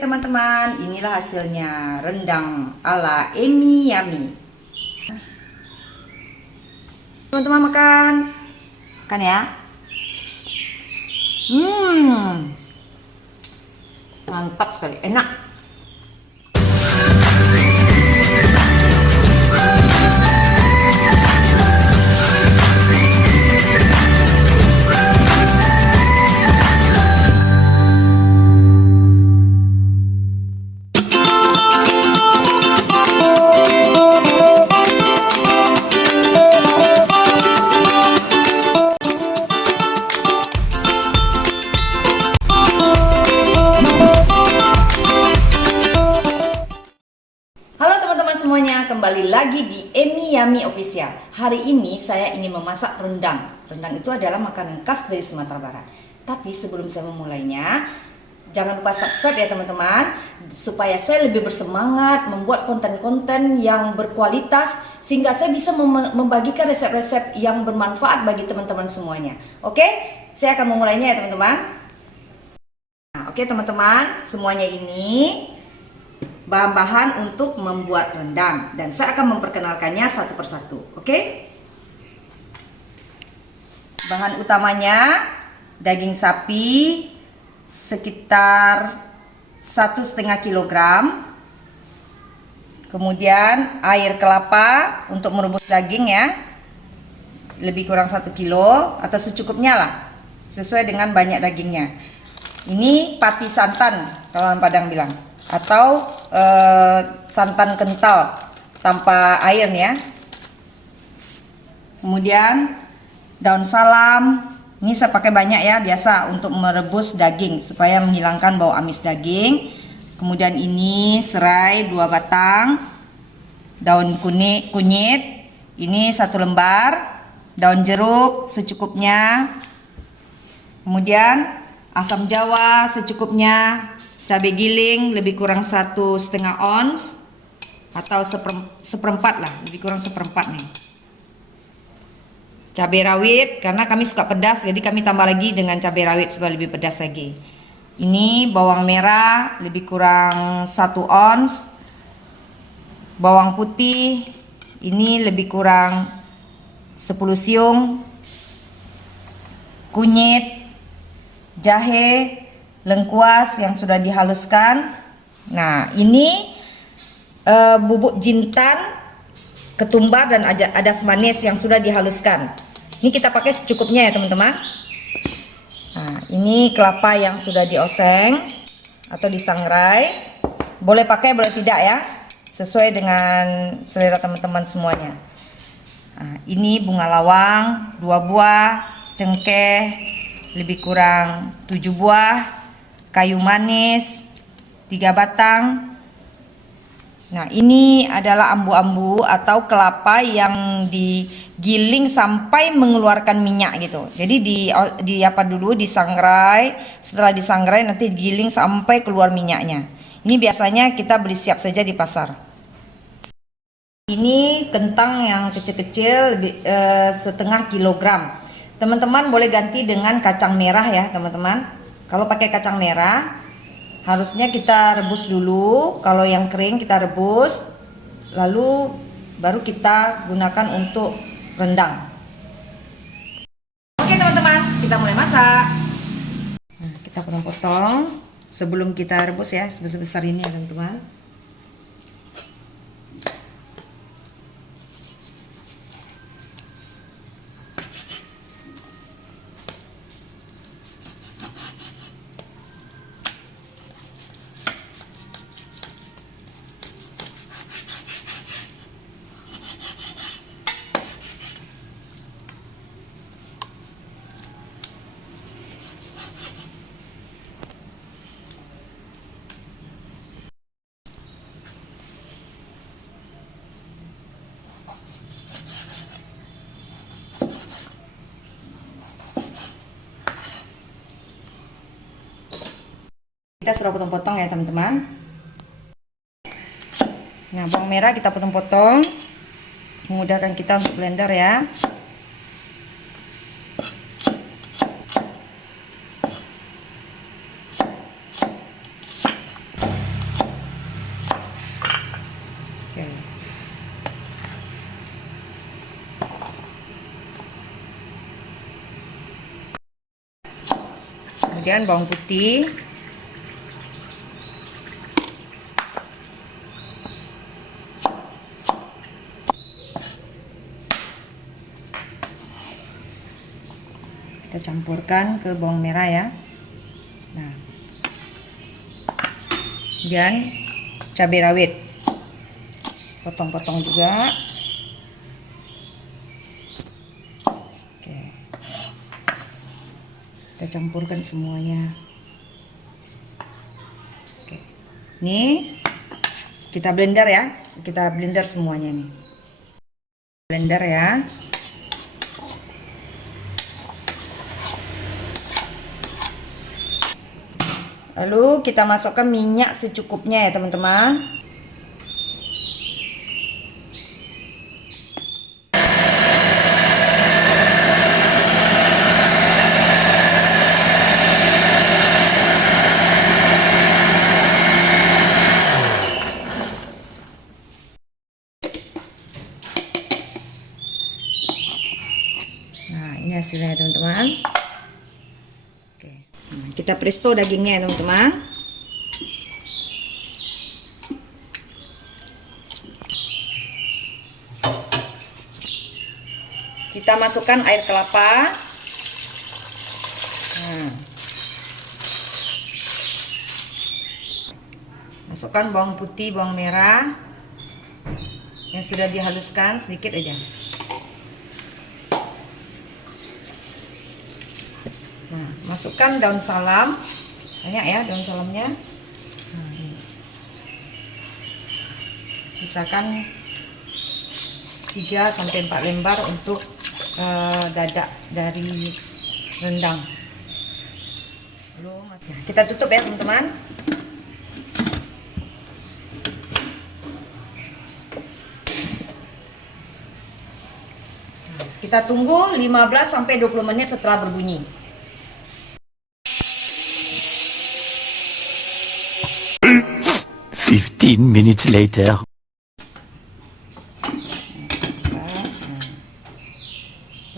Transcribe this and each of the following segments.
Teman-teman, inilah hasilnya rendang ala Emi Yummy. Teman-teman makan, makan ya. Mantap sekali, enak. Semuanya, kembali lagi di Emi Yummy Official. Hari ini saya ingin memasak rendang. Rendang itu adalah makanan khas dari Sumatera Barat. Tapi sebelum saya memulainya, jangan lupa subscribe ya teman-teman, supaya saya lebih bersemangat membuat konten-konten yang berkualitas, sehingga saya bisa membagikan resep-resep yang bermanfaat bagi teman-teman semuanya. Oke, saya akan memulainya ya teman-teman. Nah, oke teman-teman, semuanya ini bahan-bahan untuk membuat rendang, dan saya akan memperkenalkannya satu persatu. Oke? Bahan utamanya daging sapi sekitar 1,5 kilogram. Kemudian air kelapa untuk merebus daging ya, lebih kurang 1 kilo atau secukupnya lah, sesuai dengan banyak dagingnya. Ini pati santan kalau orang Padang bilang, atau santan kental tanpa air ya. Kemudian daun salam, ini saya pakai banyak ya, biasa untuk merebus daging supaya menghilangkan bau amis daging. Kemudian ini serai 2 batang, daun kunyit ini 1 lembar, daun jeruk secukupnya, kemudian asam jawa secukupnya, cabai giling lebih kurang 1,5 ons atau seperempat lah, lebih kurang seperempat nih. Cabai rawit, karena kami suka pedas, jadi kami tambah lagi dengan cabai rawit supaya lebih pedas lagi. Ini bawang merah lebih kurang 1 ons, bawang putih ini lebih kurang 10 siung, kunyit, jahe, lengkuas yang sudah dihaluskan. Nah, ini bubuk jintan, ketumbar, dan adas manis yang sudah dihaluskan. Ini kita pakai secukupnya ya teman-teman. Nah, ini kelapa yang sudah dioseng atau disangrai. Boleh pakai, boleh tidak ya, sesuai dengan selera teman-teman semuanya. Nah, ini bunga lawang 2 buah, cengkeh lebih kurang 7 buah, kayu manis 3 batang. Nah, ini adalah ambu-ambu atau kelapa yang digiling sampai mengeluarkan minyak gitu. Jadi di apa dulu, disangrai. Setelah disangrai nanti digiling sampai keluar minyaknya. Ini biasanya kita beli siap saja di pasar. Ini kentang yang kecil-kecil, 1,5 kilogram. Teman-teman boleh ganti dengan kacang merah ya teman-teman. Kalau pakai kacang merah harusnya kita rebus dulu. Kalau yang kering kita rebus, lalu baru kita gunakan untuk rendang. Oke teman-teman, kita mulai masak. Nah, kita potong-potong sebelum kita rebus ya, sebesar-besar ini ya teman-teman. Kita sudah potong-potong ya teman-teman. Nah, bawang merah kita potong-potong, memudahkan kita untuk blender ya. Kemudian bawang putih. Kita campurkan ke bawang merah ya. Nah, kemudian cabai rawit, potong-potong juga. Oke, kita campurkan semuanya. Oke, ini kita blender ya, kita blender semuanya nih, blender ya. Lalu kita masukkan minyak secukupnya ya teman-teman. Nah, ini hasilnya teman-teman. Oke. Nah, kita presto dagingnya ya teman-teman. Kita masukkan air kelapa. Nah, masukkan bawang putih, bawang merah yang sudah dihaluskan sedikit aja. Nah, masukkan daun salam, banyak ya daun salamnya. Nah, sisakan 3-4 lembar untuk dada dari rendang. Lalu kita tutup ya teman-teman. Kita tunggu 15-20 menit setelah berbunyi. 15 minutes later.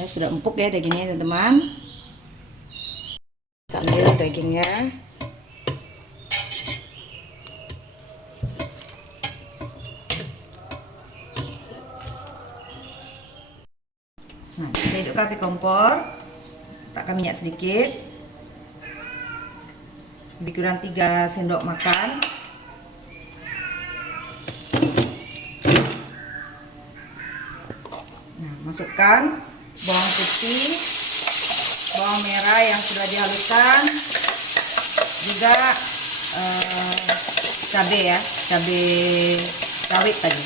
Ya, sudah empuk ya dagingnya teman-teman. Kita ambil dagingnya. Nah, kita hidupkan api kompor. Letakkan minyak sedikit. Lebih kurang 3 sendok makan. Nah, masukkan bawang putih, bawang merah yang sudah dihaluskan, juga cabai ya, cabai rawit tadi.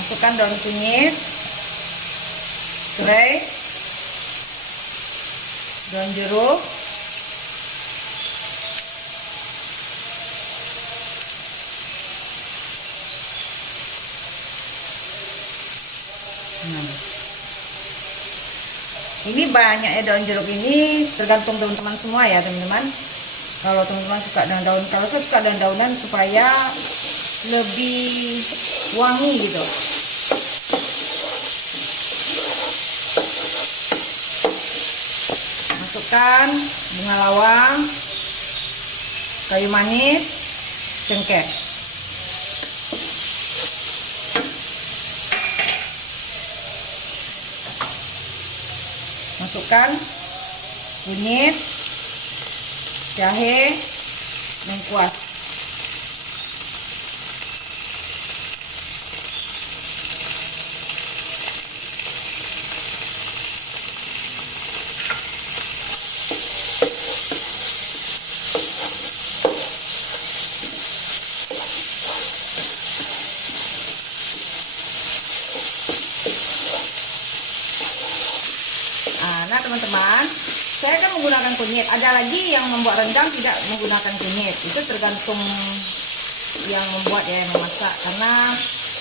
Masukkan daun kunyit, serai, daun jeruk, ini banyak ya daun jeruk ini, tergantung teman-teman semua ya teman-teman. Kalau teman-teman suka dengan daun, kalau saya suka dengan daunan supaya lebih wangi gitu. Masukkan bunga lawang, kayu manis, cengkeh. Masukkan kunyit, jahe, lengkuas. Nah teman-teman, saya kan menggunakan kunyit. Ada lagi yang membuat rendang tidak menggunakan kunyit. Itu tergantung yang membuat ya, yang memasak. Karena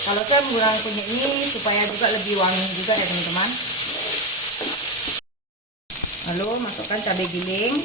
kalau saya menggunakan kunyit ini supaya juga lebih wangi juga ya teman-teman. Lalu masukkan cabai giling.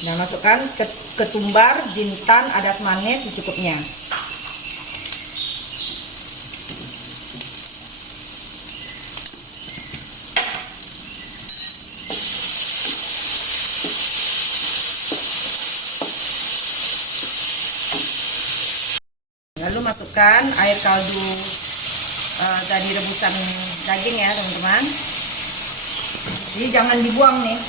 Nah, masukkan ketumbar, jintan, adas manis secukupnya. Lalu masukkan air kaldu dari rebusan daging ya teman-teman. Jadi jangan dibuang nih.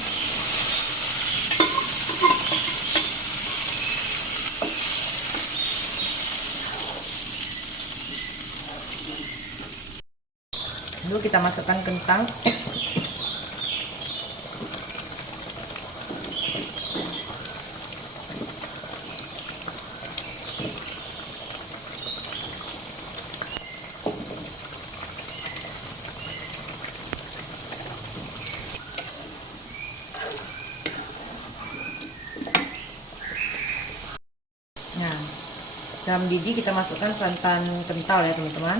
Lalu kita masukkan kentang. Nah, dalam didih kita masukkan santan kental ya teman-teman.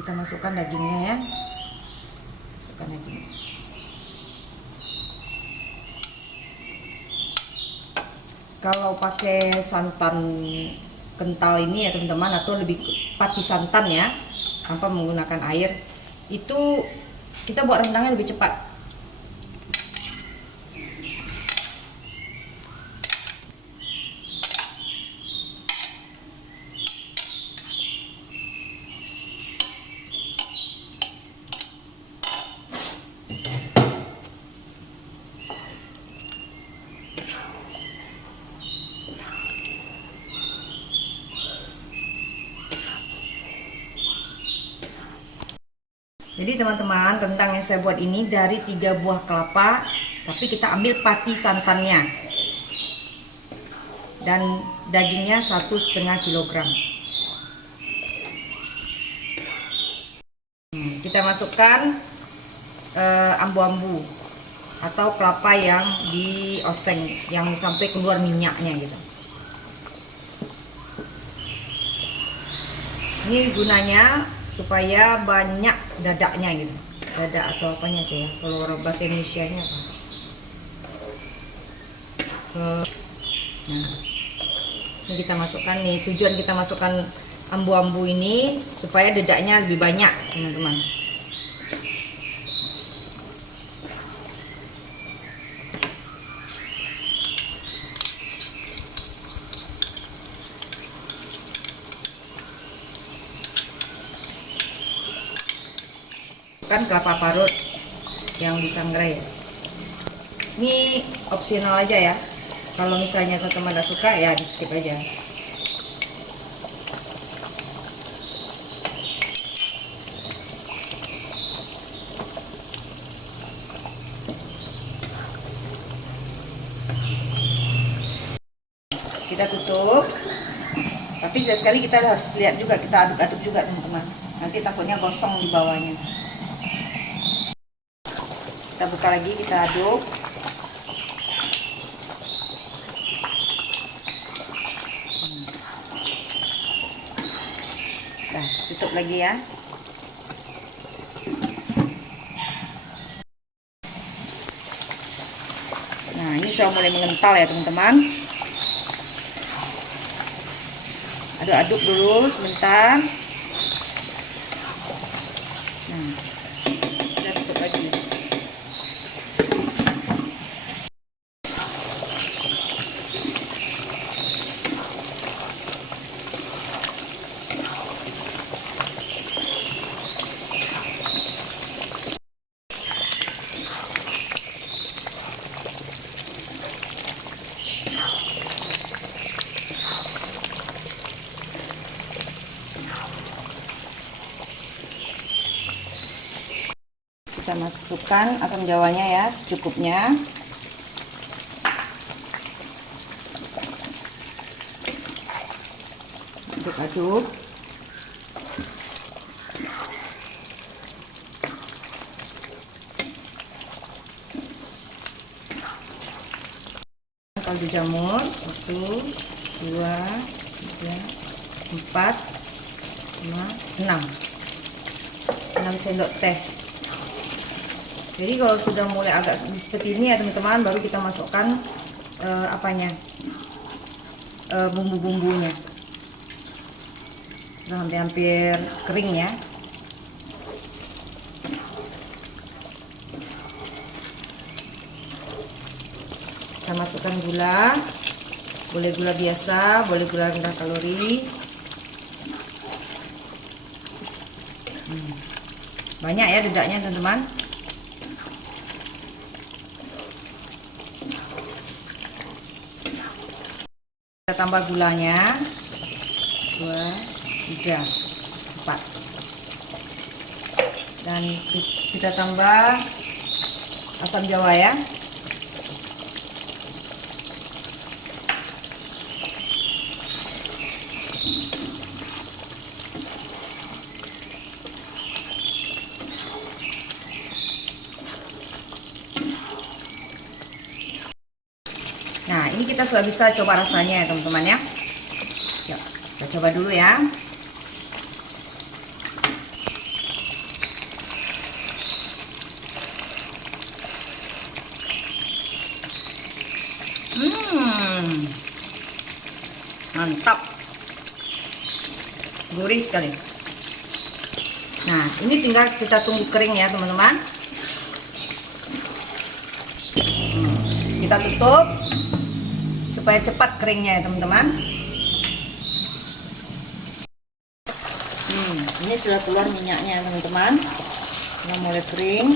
Kita masukkan dagingnya ya. Masukkan daging. Kalau pakai santan kental ini ya teman-teman, atau lebih pati santan ya, tanpa menggunakan air, itu kita buat rendangnya lebih cepat. Jadi teman-teman, rendang yang saya buat ini dari 3 buah kelapa, tapi kita ambil pati santannya. Dan dagingnya 1,5 kilogram. Kita masukkan ambu-ambu atau kelapa yang dioseng, yang sampai keluar minyaknya gitu. Ini gunanya supaya banyak dadaknya gitu, dadak atau apanya tuh ya, kalau orang bahasa Indonesia nya apa. Nah, ini kita masukkan nih, tujuan kita masukkan ambu-ambu ini supaya dadaknya lebih banyak teman-teman. Kan kelapa parut yang disangrai. Ini opsional aja ya. Kalau misalnya teman-teman gak suka ya di skip aja. Kita tutup. Tapi sekali kita harus lihat juga, kita aduk-aduk juga teman-teman. Nanti takutnya gosong di bawahnya. Kita buka lagi, kita aduk. Nah, tutup lagi ya. Nah, ini sudah mulai mengental ya teman-teman. Aduk-aduk dulu sebentar. Nah, kita tutup lagi. Kita masukkan asam jawanya ya secukupnya. Aduk-aduk. bubuk jamur. 1, 2, 3, 4, 5, 6 sendok teh. Jadi kalau sudah mulai agak seperti ini ya teman-teman, baru kita masukkan bumbu-bumbunya. Sudah hampir kering ya. Kita masukkan gula, boleh gula biasa, boleh gula rendah kalori. Banyak ya dedaknya teman-teman. Kita tambah gulanya. 2, 3, 4. Dan kita tambah asam jawa ya. Nah, ini kita sudah bisa coba rasanya ya teman-teman ya. Yuk, kita coba dulu ya. Mantap, gurih sekali. Nah, ini tinggal kita tunggu kering ya teman-teman. Kita tutup supaya cepat keringnya ya teman-teman. Ini sudah keluar minyaknya teman-teman, sudah mulai kering.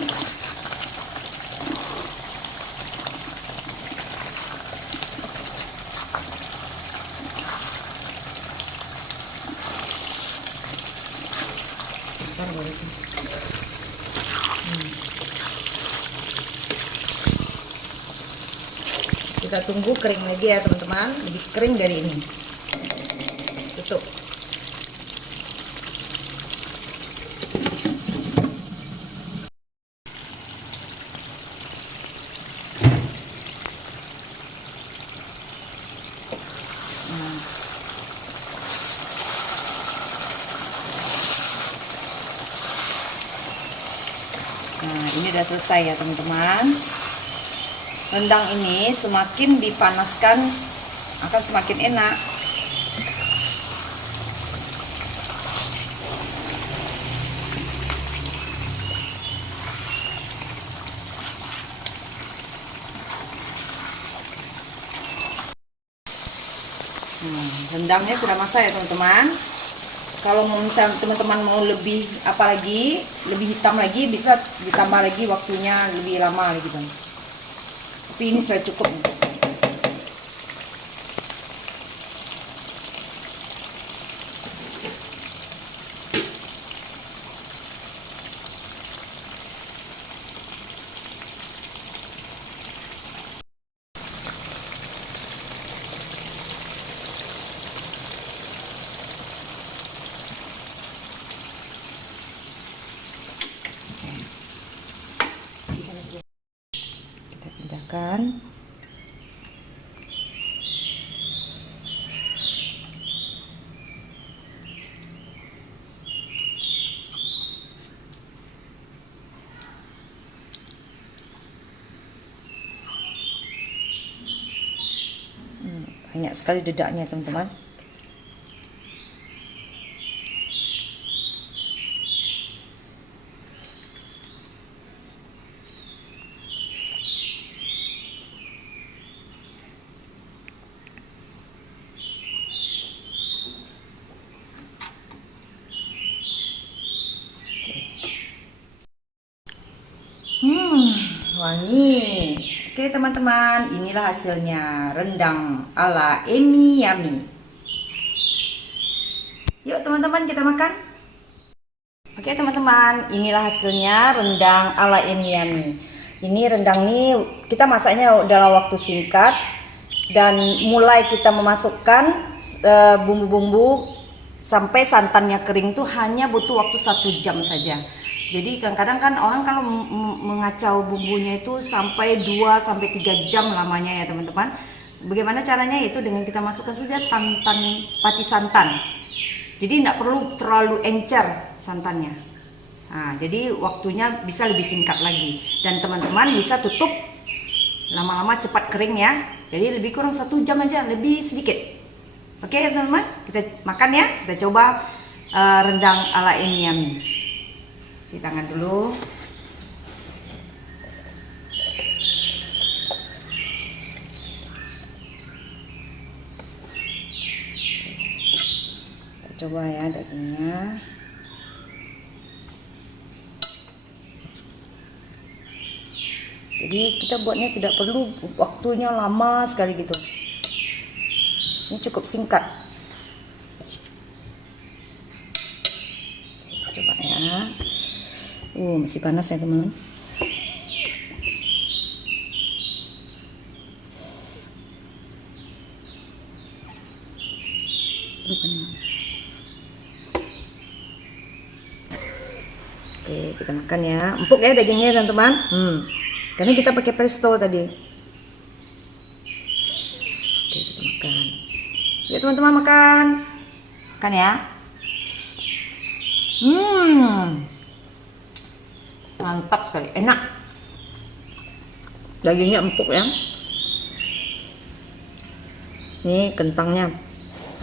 Kita tunggu kering lagi ya teman-teman, lebih kering dari ini. Tutup. Nah, ini udah selesai ya teman-teman. Rendang ini semakin dipanaskan akan semakin enak. Rendangnya sudah masak ya teman-teman. Kalau misalnya teman-teman mau lebih apalagi lebih hitam lagi, bisa ditambah lagi waktunya lebih lama gitu. Tapi ini sudah cukup. Kita pindahkan. Banyak sekali dedaknya teman-teman. Wangi. Oke teman-teman, inilah hasilnya rendang ala Emi Yummy. Yuk teman-teman, kita makan. Oke teman-teman, inilah hasilnya rendang ala Emi Yummy. Ini rendang ini kita masaknya dalam waktu singkat, dan mulai kita memasukkan bumbu-bumbu sampai santannya kering tuh hanya butuh waktu 1 jam saja. Jadi kadang-kadang kan orang kalau mengacau bumbunya itu sampai 2 sampai 3 jam lamanya ya teman-teman. Bagaimana caranya? Itu dengan kita masukkan saja santan, pati santan. Jadi tidak perlu terlalu encer santannya. Nah, jadi waktunya bisa lebih singkat lagi. Dan teman-teman bisa tutup, lama-lama cepat kering ya. Jadi lebih kurang 1 jam aja, lebih sedikit. Oke teman-teman, kita makan ya. Kita coba rendang ala Emiami. Cuci tangan dulu. Kita coba ya dagingnya. Jadi kita buatnya tidak perlu waktunya lama sekali gitu. Ini cukup singkat. Coba ya. Masih panas ya teman-teman. Oke, kita makan ya. Empuk ya dagingnya teman-teman. Karena kita pakai presto tadi. Oke, kita makan. Ya teman-teman makan. Makan ya. Mantap sekali, enak. Dagingnya empuk ya. Ini kentangnya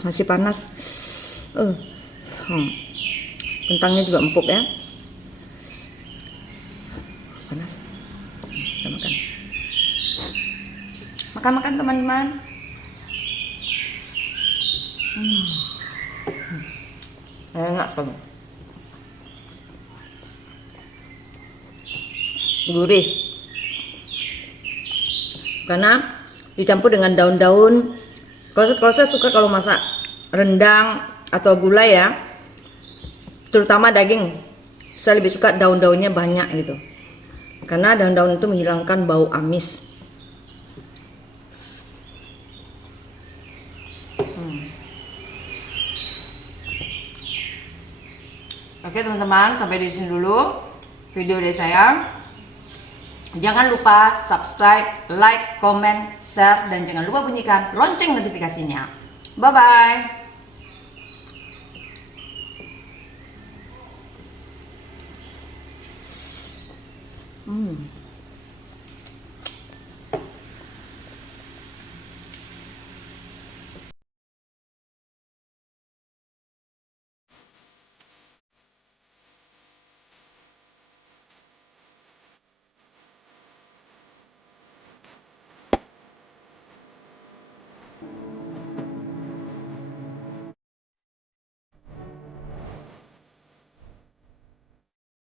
masih panas. Kentangnya juga empuk ya. Panas. Kita makan. Makan teman-teman. Enak sekali. Gurih. Karena dicampur dengan daun-daun. Kalau saya suka kalau masak rendang atau gulai ya, terutama daging, saya lebih suka daun-daunnya banyak gitu. Karena daun-daun itu menghilangkan bau amis. Oke teman-teman, sampai di sini dulu video dari saya. Jangan lupa subscribe, like, comment, share, dan jangan lupa bunyikan lonceng notifikasinya. Bye-bye.